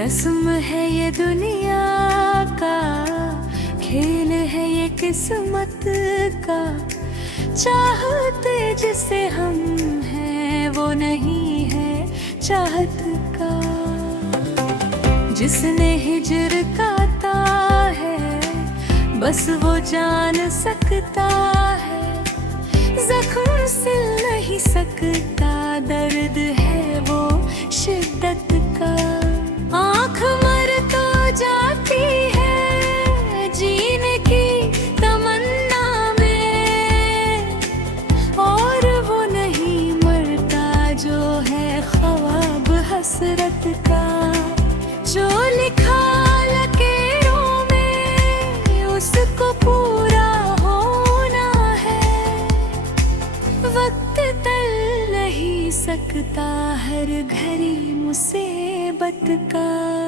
रस्म है ये दुनिया का, खेल है ये किस्मत का। चाहते जिसे हम हैं वो नहीं है चाहत का। जिसने हिजर काता है बस वो जान सकता है। जख्म सिल नहीं सकता, दर्द है वो शिद्दत का। आँख मर तो जाती है जीने की तमन्ना में, और वो नहीं मरता जो है ख्वाब हसरत का। जो लिखा लकीरों में उसको पूरा होना है। वक्त टल नहीं सकता हर घड़ी मुसीबत का।